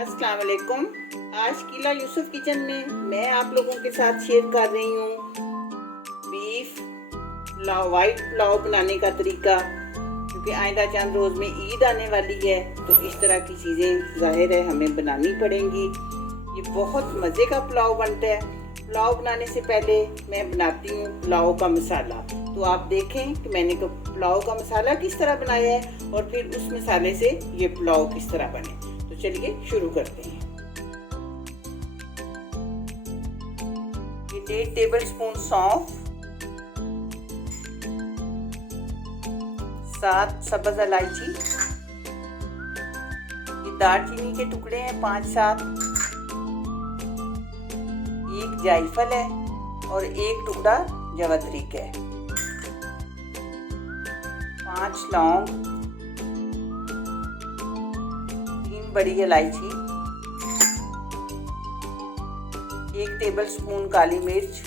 अस्सलाम वालेकुम। आज कीला यूसुफ किचन में मैं आप लोगों के साथ शेयर कर रही हूँ बीफ पुलाव, वाइट पुलाव बनाने का तरीका। क्योंकि आइंदा चंद रोज़ में ईद आने वाली है तो इस तरह की चीज़ें ज़ाहिर है हमें बनानी पड़ेंगी। ये बहुत मज़े का पुलाव बनता है। पुलाव बनाने से पहले मैं बनाती हूँ पुलाव का मसाला। तो आप देखें कि मैंने पुलाव का मसाला किस तरह बनाया है और फिर उस मसाले से ये पुलाव किस तरह बने। तो चलिए शुरू करते हैं। ये 1.5 टेबल स्पून सौंफ, 7 सब्ज़ इलायची, ये दालचीनी के टुकड़े हैं 5-7, 1 जायफल है और 1 टुकड़ा जवतरी का है, 5 लौंग, 3 बड़ी इलायची, 1 टेबल स्पून काली मिर्च,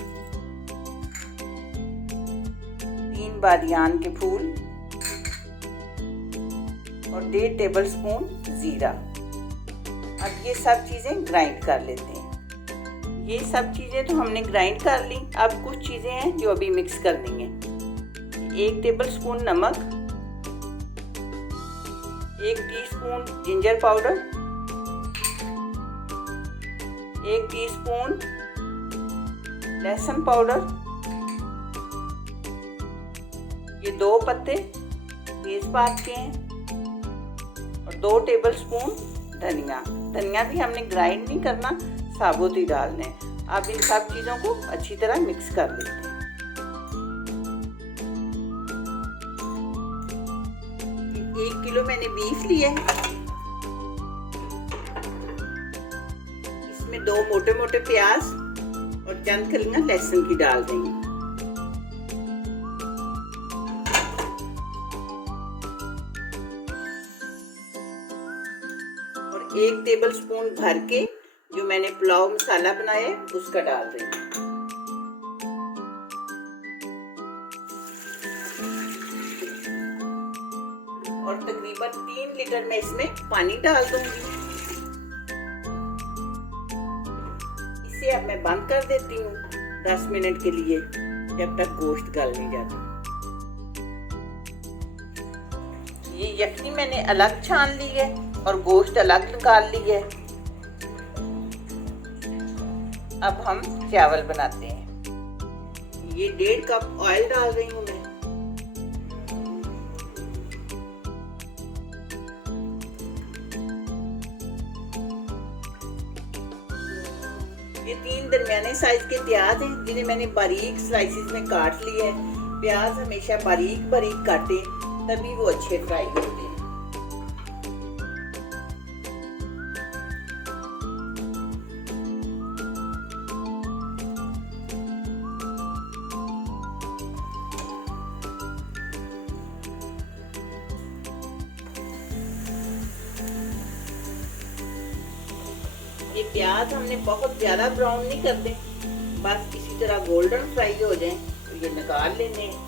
3 बादियान के फूल और 1.5 टेबल स्पून जीरा। अब ये सब चीज़ें ग्राइंड कर लेते हैं। ये सब चीज़ें तो हमने ग्राइंड कर ली। अब कुछ चीज़ें हैं जो अभी मिक्स करनी है। 1 टेबल स्पून नमक, 1 टीस्पून जिंजर पाउडर, 1 टीस्पून लहसुन पाउडर, ये 2 पत्ते तेजपात के हैं और 2 टेबल स्पून धनिया। धनिया भी हमने ग्राइंड नहीं करना, साबुत ही डालना है। अब इन सब चीज़ों को अच्छी तरह मिक्स कर लेते हैं। 1 किलो मैंने बीफ लिया है। इसमें 2 मोटे मोटे प्याज और चंद कलियां लहसुन की डाल देंगे। और 1 टेबल स्पून भर के जो मैंने पुलाव मसाला बनाया है उसका डाल देंगे। और तकरीबन 3 लीटर में इसमें पानी डाल दूंगी। इसे अब मैं बंद कर देती हूँ 10 मिनट के लिए, जब तक गोश्त गल नहीं जाता। ये यखनी मैंने अलग छान ली है और गोश्त अलग निकाल ली है। अब हम चावल बनाते हैं। ये 1.5 कप ऑयल डाल रही हूँ मैं। ये 3 दरमियाने साइज के प्याज हैं जिन्हें मैंने बारीक स्लाइसिस में काट लिया है। प्याज हमेशा बारीक बारीक काटें, तभी वो अच्छे फ्राई होते हैं। ये प्याज हमने बहुत ज़्यादा ब्राउन नहीं करते, बस इसी तरह गोल्डन फ्राई हो जाए तो ये निकाल लेने हैं।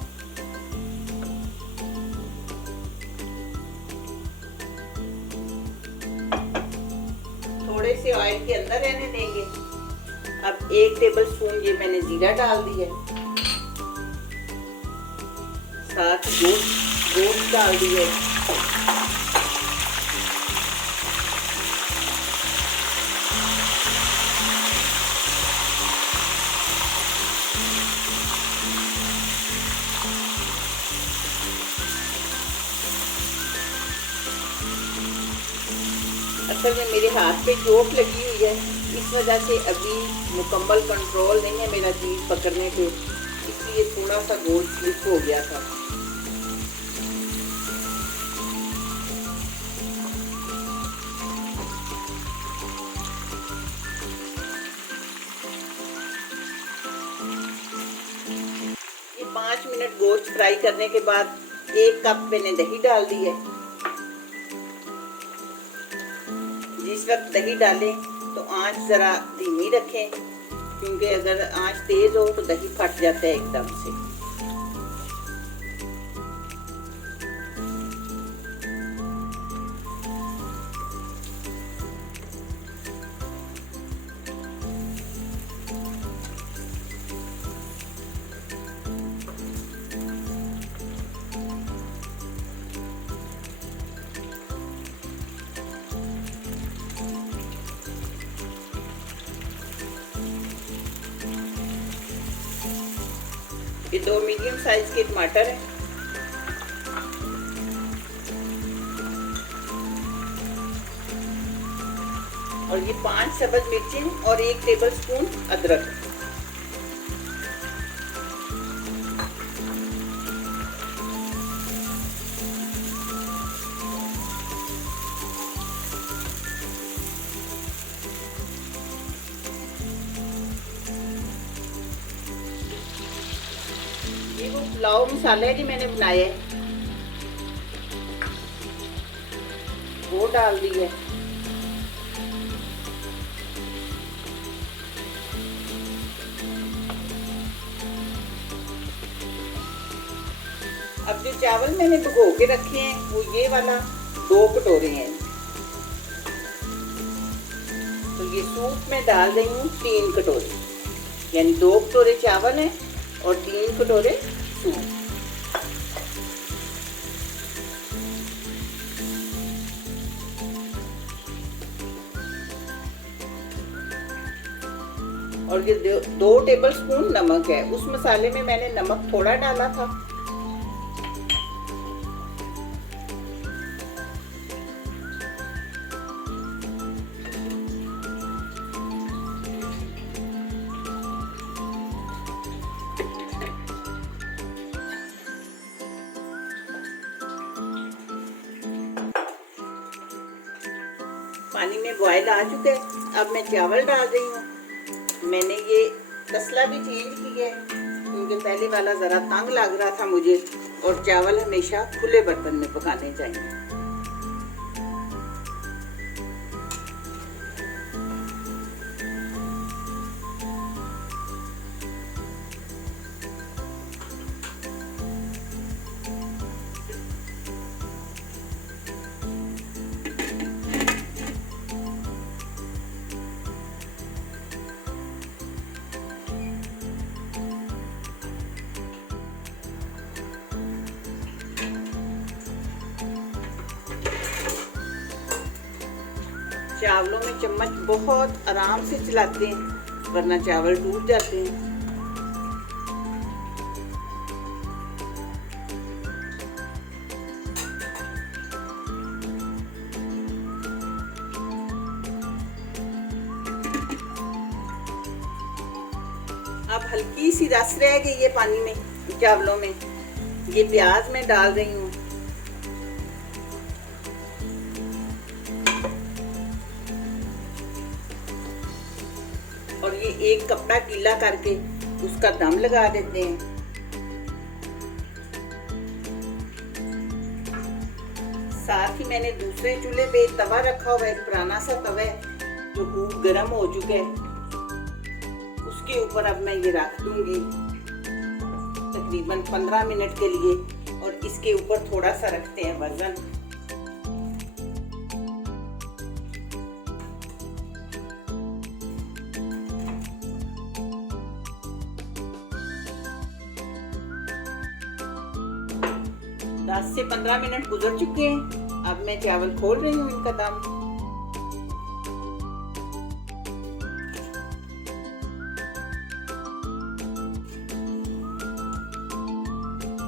थोड़े से ऑयल के अंदर रहने देंगे। अब 1 टेबल स्पून ये मैंने जीरा डाल दिया, साथ गोश्त डाल दिया। असल में मेरे हाथ पे चोट लगी हुई है, इस वजह से अभी मुकम्मल कंट्रोल नहीं है मेरा चीज़ पकड़ने पे, इसलिए थोड़ा सा गोश्त स्लिप हो गया था। ये 5 मिनट गोश्त फ्राई करने के बाद 1 कप मैंने दही डाल दी है। जिस वक्त दही डालें तो आंच ज़रा धीमी रखें, क्योंकि अगर आंच तेज़ हो तो दही फट जाता है एकदम से। ये 2 मीडियम साइज के टमाटर हैं। और ये 5 सब्ज मिर्चें और 1 टेबलस्पून अदरक। ये वो पुलाव मसाला है जो मैंने बनाया है, वो डाल दी है। अब जो चावल मैंने भिगो के रखे हैं वो ये वाला 2 कटोरे हैं। तो ये सूप में डाल रही हूँ 3 कटोरे, यानी 2 कटोरे चावल हैं और 3 कटोरे सूप। और ये 2 टेबलस्पून नमक है। उस मसाले में मैंने नमक थोड़ा डाला था। पानी में बॉयल आ चुका है। अब मैं चावल डाल रही हूँ। मैंने ये तसला भी चेंज किया है क्योंकि पहले वाला ज़रा तंग लग रहा था मुझे, और चावल हमेशा खुले बर्तन में पकाने चाहिए। चावलों में चम्मच बहुत आराम से चलाते हैं वरना चावल टूट जाते हैं। अब हल्की सी रस रह गई है पानी में, चावलों में। ये प्याज मैं डाल रही हूँ। और ये एक कपड़ा गीला करके उसका दम लगा देते हैं। साथ ही मैंने दूसरे चूल्हे पे तवा रखा हुआ है, पुराना सा तवा है जो खूब गर्म हो चुका है। उसके ऊपर अब मैं ये रख दूंगी तकरीबन 15 मिनट के लिए। और इसके ऊपर थोड़ा सा रखते हैं वजन। दस से 15 मिनट गुजर चुके हैं। अब मैं चावल खोल रही हूँ इनका दम।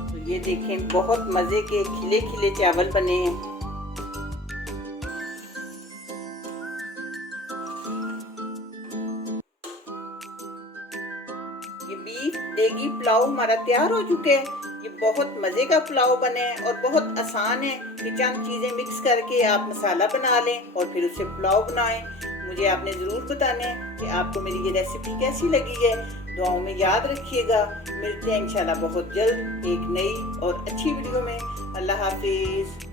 तो ये देखें, बहुत मजे के खिले खिले चावल बने हैं। ये बीफ देगी पुलाव हमारा तैयार हो चुके हैं। ये बहुत मज़े का पुलाव बने हैं और बहुत आसान है कि चंद चीज़ें मिक्स करके आप मसाला बना लें और फिर उससे पुलाव बनाएं। मुझे आपने ज़रूर बताना है कि आपको मेरी ये रेसिपी कैसी लगी है। दुआओं में याद रखिएगा। मिलते हैं इंशाल्लाह बहुत जल्द एक नई और अच्छी वीडियो में। अल्लाह हाफिज़।